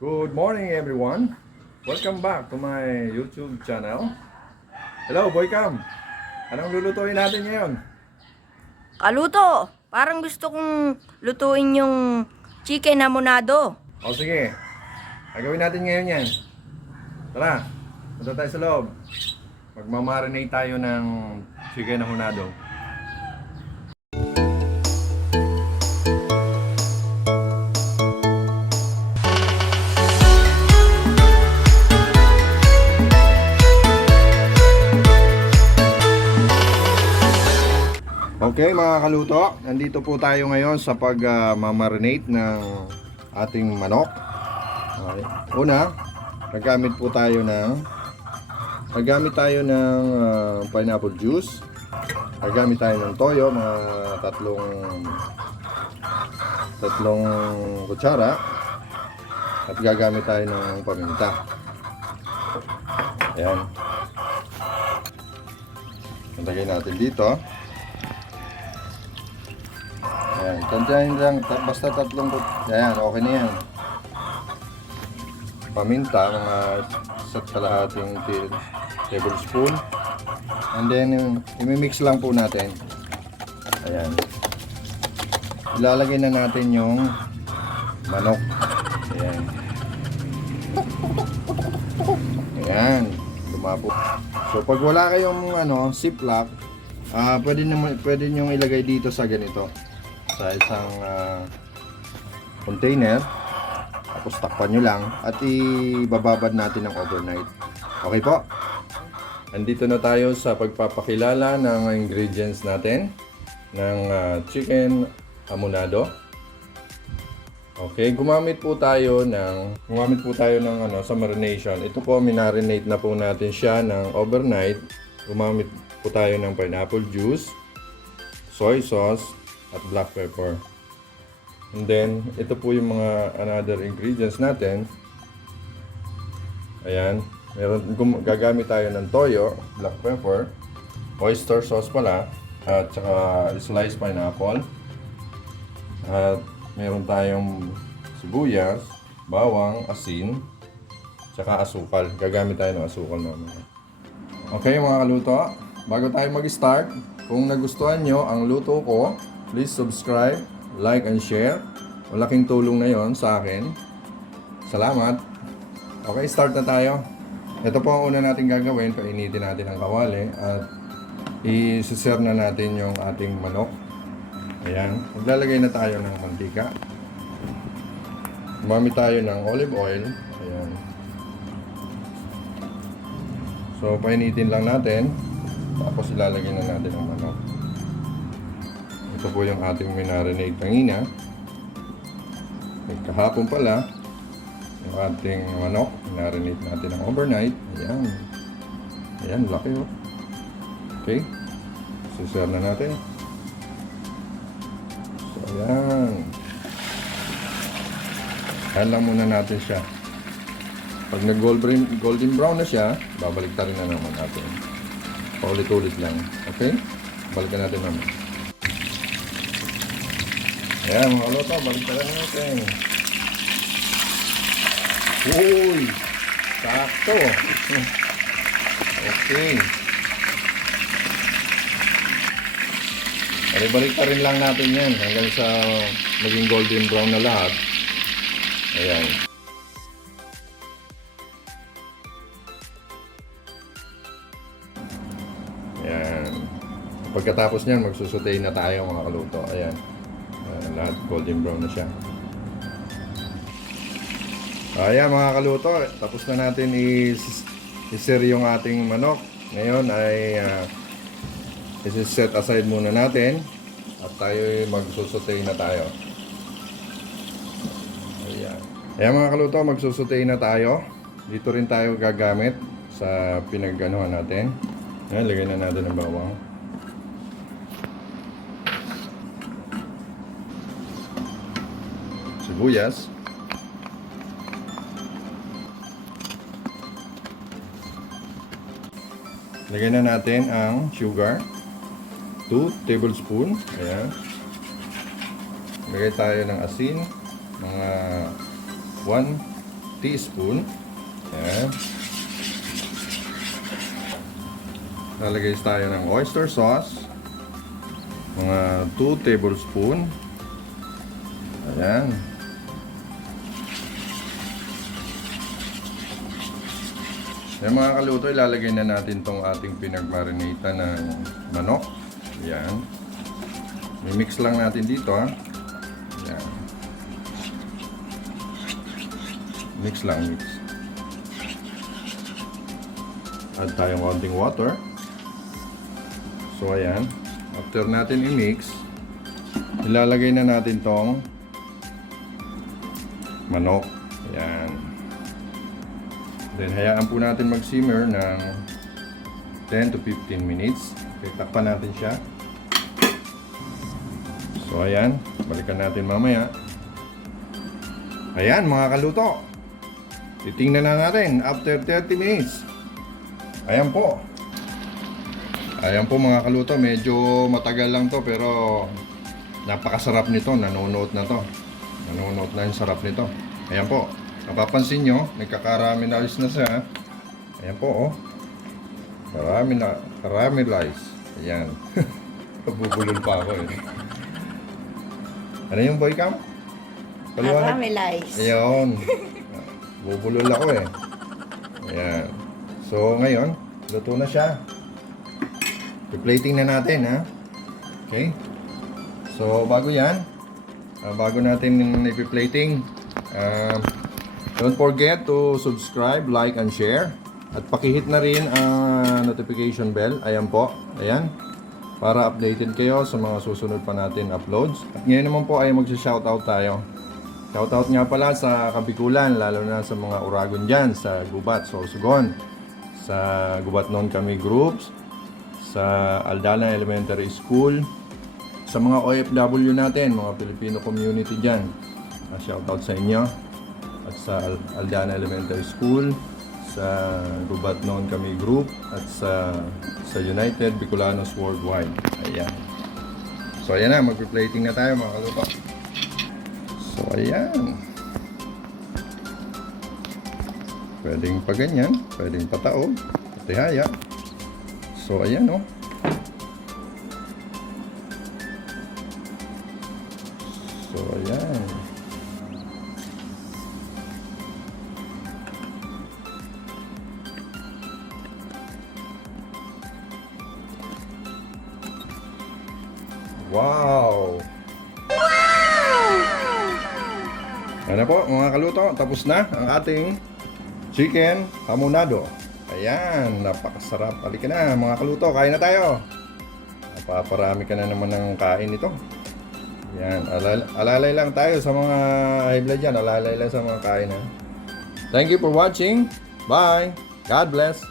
Good morning everyone. Welcome back to my YouTube channel. Hello, Boy Cam. Anong lulutuin natin ngayon? Kaluto! Parang gusto kong lutuin yung chicken hamonado. O sige, gagawin natin ngayon yan. Tara, punta tayo sa loob. Magmamarinate tayo ng chicken hamonado. Okay mga kaluto, nandito po tayo ngayon sa pag-marinate ng ating manok. Okay. Una, nagamit tayo ng pineapple juice. Nagamit tayo ng toyo, mga tatlong kutsara. At gagamit tayo ng paminta. Ayan. Nalagay natin dito. Ayan, tantayin lang, basta tatlong, ayan, okay na yan. Paminta, mga isa't kalahating tablespoon. And then, imimix lang po natin. Ayan. Ilalagay na natin yung manok. Ayan. Ayan, lumapo. So, pag wala kayong ziplock, pwede nyo ilagay dito sa ganito. Sa isang container, tapos takpan nyo lang at ibababad natin ng overnight. Okay po? Andito na tayo sa pagpapakilala ng ingredients natin ng chicken hamonado. Okay, gumamit po tayo ng sa marination. Ito po, minarinate na po natin siya ng overnight. Gumamit po tayo ng pineapple juice, soy sauce, at black pepper. And then, ito po yung mga another ingredients natin. Ayan. Gagamit tayo ng toyo, black pepper, oyster sauce pala, at saka sliced pineapple. At meron tayong sibuyas, bawang, asin, saka asukal. Gagamit tayo ng asukal mamaya. Okay mga kaluto, bago tayo mag-start, kung nagustuhan nyo ang luto ko, please subscribe, like, and share. Malaking tulong na yon sa akin. Salamat. Okay, start na tayo. Ito po ang una natin gagawin. Painitin natin ang kawali at i-serve na natin yung ating manok. Ayan. Maglalagay na tayo ng mantika. Gumamit tayo ng olive oil. Ayan. So, painitin lang natin. Tapos ilalagay na natin ang manok. Ito po yung ating minarinate kanina. Kahapon pala, yung ating manok, minarinate natin ng overnight. Ayan. Ayan, laki oh. Okay. Sisir na natin. So, ayan. Ayan lang muna natin siya. Pag nag-golden brown na siya, babalik tayo na naman natin. Paulit-ulit lang. Okay? Balikan natin naman. Ayan mga kaluto, balik talaga natin. Uy! Sakto! Okay. Balik ka rin lang natin yan hanggang sa maging golden brown na lahat. Ayan. Ayan. Pagkatapos nyan, magsusutay na tayo mga kaluto. Ayan. Lahat golden brown na siya. Ayan mga kaluto, tapos na natin i-sear yung ating manok. Ngayon ay i-set aside muna natin at tayo magsusutay na tayo. Ayan. Ayan mga kaluto, magsusutay na tayo. Dito rin tayo gagamit sa pinagganuhan natin. Ayan, lagay na natin ang bawang. Sibuyas. Lagyan na natin ang sugar. 2 tablespoon. Ayan. Lagay tayo ng asin. Mga 1 teaspoon. Ayan. Lalagay tayo ng oyster sauce. Mga 2 tablespoon. Ayan. Yung mga kaluto, ilalagay na natin tong ating pinagmarinata ng manok. Ayan. I-mix lang natin dito, ha. Ayan. Mix lang, mix. Add tayong konting water. So, ayan. After natin i-mix, ilalagay na natin tong manok. Ayan. Then, hayaan po natin mag-simmer ng 10 to 15 minutes. Okay, takpan natin siya. So, ayan. Balikan natin mamaya. Ayan, mga kaluto. Titingnan na natin after 30 minutes. Ayan po. Ayan po mga kaluto. Medyo matagal lang to pero napakasarap nito. Nanonood na to. Nanonood na yung sarap nito. Ayan po. Napapansin nyo, nagkakaramelize na siya. Ayan po, oh. Caramelize. Ayan. Bubulol pa ako, eh. Ano yung boy cam? Caramelize. Ayan. Bubulol ako, eh. Ayan. So, ngayon, luto na siya. I-plating na natin, ha? Okay? So, bago yan, bago natin i-plating, don't forget to subscribe, like, and share. At pakihit na rin ang notification bell. Ayan po. Ayan. Para updated kayo sa mga susunod pa natin uploads. At ngayon naman po ay magsa-shoutout tayo. Shoutout nga pala sa Kabikulan, lalo na sa mga Uragon dyan, sa Gubat, Sorsogon, sa Gubat Non Kami Groups, sa Aldana Elementary School, sa mga OFW natin, mga Filipino community dyan. Shoutout sa inyo. At sa Aldana Elementary School, sa Gubat Non Kami Group, at sa United Bicolanos Worldwide. Ayan. So ayan na, mag-plating na tayo mga kalupa. So ayan. Pwedeng pa ganyan, pwedeng pataog, patihaya. So ayan, oh. So ayan. Wow! Ano po mga kaluto, tapos na ang ating chicken hamonado. Ayan, napakasarap. Halika na mga kaluto, kain na tayo. Napaparami ka na naman ng kain ito. Ayan, alalay lang tayo sa mga high blood dyan. Alalay lang sa mga kain, ha. Thank you for watching. Bye! God bless!